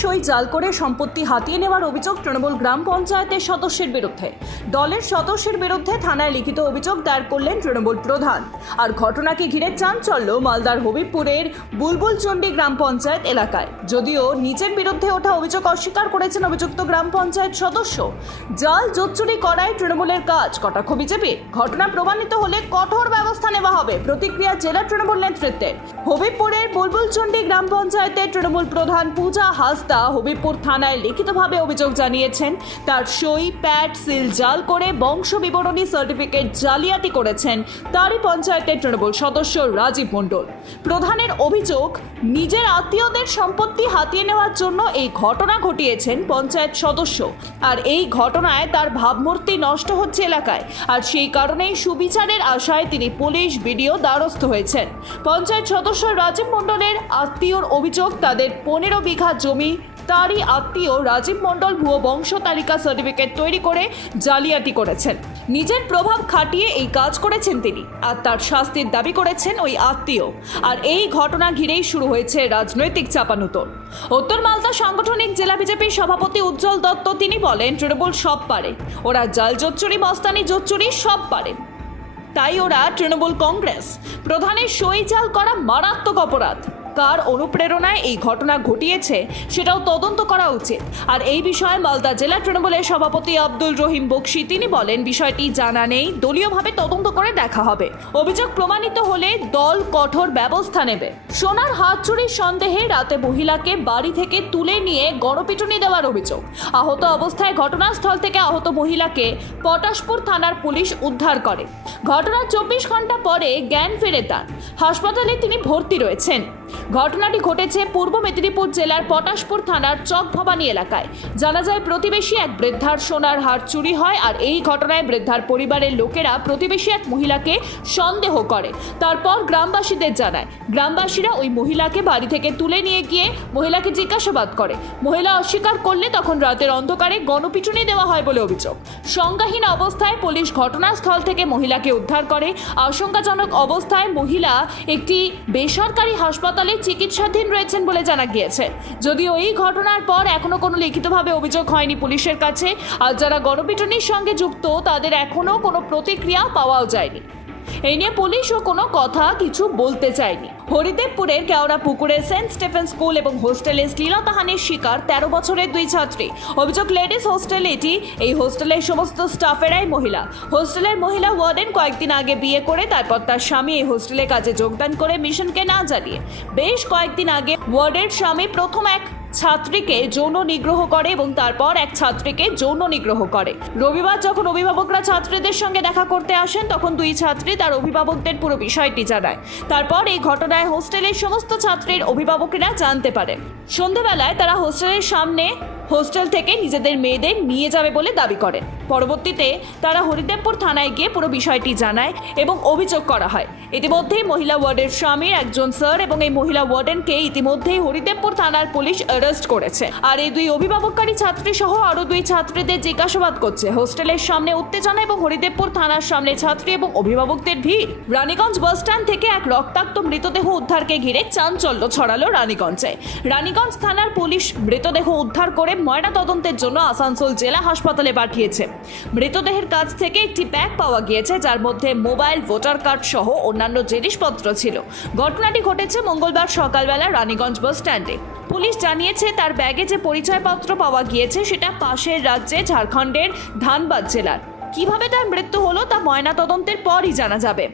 সই জাল করে সম্পত্তি হাতিয়ে নেওয়ার অভিযোগ তৃণমূল গ্রাম পঞ্চায়েতের সদস্যের বিরুদ্ধে। দলের সদস্যের বিরুদ্ধে থানায় লিখিত অভিযোগ দায়ের করলেন তৃণমূল প্রধান। আর ঘটনাকে ঘিরে চাঞ্চল্য মালদার হবিবপুরের বুলবুলচণ্ডী গ্রাম পঞ্চায়েত এলাকায়। যদিও নিজের বিরুদ্ধে ওঠা অভিযোগ অস্বীকার করেছেন অভিযুক্ত গ্রাম পঞ্চায়েত সদস্য। জাল জোচ্চুরি করায় তৃণমূলের কাজ, কটাক্ষ বিজেপি। ঘটনা প্রমাণিত হলে কঠোর ব্যবস্থা নেওয়া হবে, প্রতিক্রিয়া জেলা তৃণমূল নেতৃত্বের। হবিবপুরের বুলবুলচণ্ডী গ্রাম পঞ্চায়েতের তৃণমূল প্রধান পূজা হাসদা হবিবপুর থানায় লিখিতভাবে অভিযোগ জানিয়েছেন, তার সই, প্যাড, সিল, জাল করে বংশ বিবরণী সার্টিফিকেট জালিয়াতি করেছেন তারই পঞ্চায়েতের তৃণমূল সদস্য রাজীব মণ্ডল। প্রধানের অভিযোগ, নিজের আত্মীয়দের সম্পত্তি হাতিয়ে নেওয়ার জন্য এই ঘটনা ঘটিয়েছেন পঞ্চায়েত সদস্য। আর এই ঘটনায় তার ভাবমূর্তি নষ্ট হচ্ছে এলাকায়। আর সেই কারণেই সুবিচারের আশায় তিনি পুলিশ, বিডিও দ্বারস্থ হয়েছেন। পঞ্চায়েত সদস্য রাজীব মণ্ডলের আত্মীয়র অভিযোগ, তাদের পনেরো বিঘা জমি তারই আত্মীয় রাজীব মণ্ডল ভুয়ো বংশ তালিকা সার্টিফিকেট তৈরি করে জালিয়াতি করেছেন। নিজের প্রভাব খাটিয়ে এই কাজ করেছেন তিনি, আর তার শাস্তির দাবি করেছেন ওই আত্মীয়। আর এই ঘটনা ঘিরেই শুরু হয়েছে রাজনৈতিক চাপানুতর। উত্তর মালদা সাংগঠনিক জেলা বিজেপির সভাপতি উজ্জ্বল দত্ত, তিনি বলেন, তৃণমূল সব পারে। ওরা জাল জোচ্চুরি, মস্তানি জোচ্চুরি সব পারে। তাই ওরা তৃণমূল কংগ্রেস। প্রধানের সই জাল করা মারাত্মক অপরাধ। কার অনুপ্রেরণায় এই ঘটনা ঘটিয়েছে সেটাও তদন্ত করা উচিত। আর এই বিষয়ে মালদা জেলা তৃণমূলের সভাপতি আব্দুল রহিম বক্সি, তিনি বলেন, বিষয়টি জানা নেই, দলীয়ভাবে তদন্ত করে দেখা হবে। অভিযোগ প্রমাণিত হলে দল কঠোর ব্যবস্থা নেবে। সোনার হাত চুরির সন্দেহে রাতে মহিলাকে বাড়ি থেকে তুলে নিয়ে গণপিটুনি দেওয়ার অভিযোগ। আহত অবস্থায় ঘটনাস্থল থেকে আহত মহিলাকে পটাশপুর থানার পুলিশ উদ্ধার করে। ঘটনার চব্বিশ ঘণ্টা পরে জ্ঞান ফেরে তার। হাসপাতালে তিনি ভর্তি রয়েছেন। ঘটনাটি ঘটেছে পূর্ব মেদিনীপুর জেলার পটাশপুর থানার চক ভবানী এলাকায়। জানা যায়, প্রতিবেশী এক বৃদ্ধার সোনার হার চুরি হয় আর এই ঘটনায় বৃদ্ধার পরিবারের লোকেরা প্রতিবেশী এক মহিলাকে সন্দেহ করে। তারপর গ্রামবাসীদের জানায়, গ্রামবাসীরা ওই মহিলাকে বাড়ি থেকে তুলে নিয়ে গিয়ে মহিলাকে জিজ্ঞাসাবাদ করে। মহিলা অস্বীকার করলে তখন রাতের অন্ধকারে গণপিটুনি দেওয়া হয় বলে অভিযোগ। সংজ্ঞাহীন অবস্থায় পুলিশ ঘটনাস্থল থেকে মহিলাকে উদ্ধার করে। আশঙ্কাজনক অবস্থায় মহিলা একটি বেসরকারি হাসপাতালে চিকিৎসাধীন রয়েছেন বলে জানা গিয়েছে। যদিও এই ঘটনার পর এখনও কোনো লিখিতভাবে অভিযোগ হয়নি পুলিশের কাছে। আর যারা গণপিটনির সঙ্গে যুক্ত, তাদের এখনও কোনো প্রতিক্রিয়া পাওয়াও যায়নি। এই নিয়ে পুলিশও কোনো কথা কিছু বলতে চায়নি। হরিদেবপুরের কেওড়া পুকুরে সেন্ট স্টেফেন স্কুল এবং হোস্টেলে শ্লীলতাহানির শিকার তেরো বছরের দুই ছাত্রী। অভিযোগ, লেডিস হোস্টেল এটি এই হোস্টেলের সমস্ত স্টাফেরাই মহিলা। হোস্টেলের মহিলা ওয়ার্ডেন কয়েকদিন আগে বিয়ে করে তারপর তার স্বামী এই হোস্টেলে কাজে যোগদান করে মিশনকে না জানিয়ে। বেশ কয়েকদিন আগে ওয়ার্ডের স্বামী প্রথম এক ছাত্রীকে যৌন নিগ্রহ করে এবং তারপর এক ছাত্রীকে যৌন নিগ্রহ করে। রবিবার যখন অভিভাবকরা ছাত্রীদের সঙ্গে দেখা করতে আসেন, তখন দুই ছাত্রী তার অভিভাবকদের পুরো বিষয়টি জানায়। তারপর এই ঘটনায় হোস্টেলের সমস্ত ছাত্রীর অভিভাবকেরা জানতে পারেন। সন্ধেবেলায় তারা হোস্টেলের সামনে হোস্টেল থেকে নিজেদের মেয়েদের নিয়ে যাবে বলে দাবি করেন। পরবর্তীতে তারা হরিদেবপুর থানায় গিয়ে পুরো বিষয়টি জানায় এবং অভিযোগ করা হয়। ইতিমধ্যেই মহিলা ওয়ার্ডের স্বামীর একজন স্যার এবং এই মহিলা ওয়ার্ডেনকে ইতিমধ্যেই হরিদেবপুর থানার পুলিশ অ্যারেস্ট করেছে। আর এই দুই অভিভাবককারী ছাত্রী সহ আরও দুই ছাত্রীদের জিজ্ঞাসাবাদ করছে। হোস্টেলের সামনে উত্তেজনা এবং হরিদেবপুর থানার সামনে ছাত্রী এবং অভিভাবকদের ভিড়। রানীগঞ্জ বাস স্ট্যান্ড থেকে এক রক্তাক্ত মৃতদেহ উদ্ধারকে ঘিরে চাঞ্চল্য ছড়ালো রানীগঞ্জে। রানীগঞ্জ থানার পুলিশ মৃতদেহ উদ্ধার করে ময়না তদন্তের জন্য আসানসোল জেলা হাসপাতালে পাঠিয়েছে। মৃতদেহের কাছ থেকে একটি ব্যাগ পাওয়া গিয়েছে, যার মধ্যে মোবাইল, ভোটার কার্ড সহ অন্যান্য জিনিসপত্র ছিল। ঘটনাটি ঘটেছে মঙ্গলবার সকালবেলা রানীগঞ্জ বাস স্ট্যান্ডে। পুলিশ জানিয়েছে তার ব্যাগে যে পরিচয়পত্র পাওয়া গিয়েছে সেটা পাশের রাজ্যে ঝাড়খণ্ডের ধানবাদ জেলার। কীভাবে তার মৃত্যু হলো তা ময়নাতদন্তের পরই জানা যাবে।